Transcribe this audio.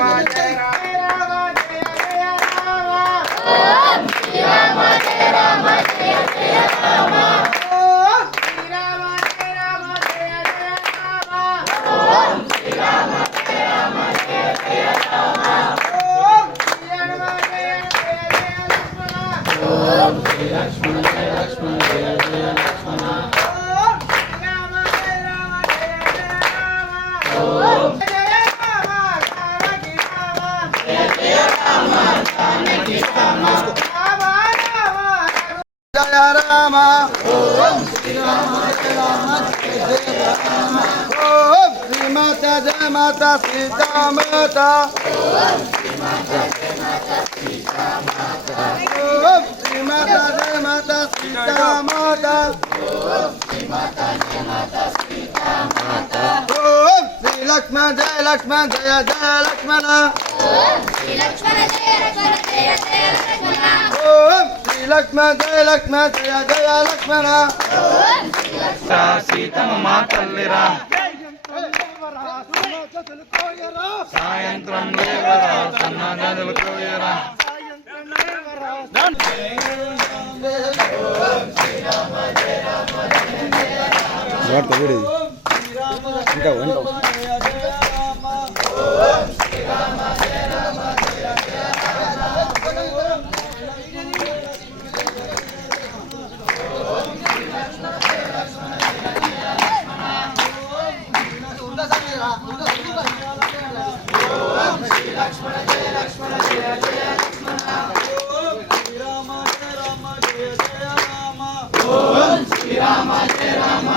లక్ష్మణ ఓం శ్రీ లక్ష్మణ జయ లక్ష్మణ జయ జయ లక్ష్మణ రామ ఓం శ్రీరామ జయ రామ జయ జయ రామ ఓం శ్రీమాత జయ మాత సీతా మాత ఓం శ్రీమాత జయ మాత సీతా మాత ఓం శ్రీమాత జయ మాత సీతా మాత ఓం శ్రీమాత జయ మాత సీతా మాత ఓం శ్రీ లక్ష్మణ జయ లక్ష్మణ జయ జయ లక్ష్మణ ఓం శ్రీ లక్ష్మణ జయ లక్ష్మణ జయ జయ లక్ష్మణ ఓం శ్రీ లక్ష్మణ జయ లక్ష్మణ జయ జయ లక్ష్మణ. సీతమ్మ మా తల్లిరా. సాయంత్రం లేవరా సన్నగదులు కోయరా వాడుతా వీడి. ఇంకా ఇంకా శ్రీరామ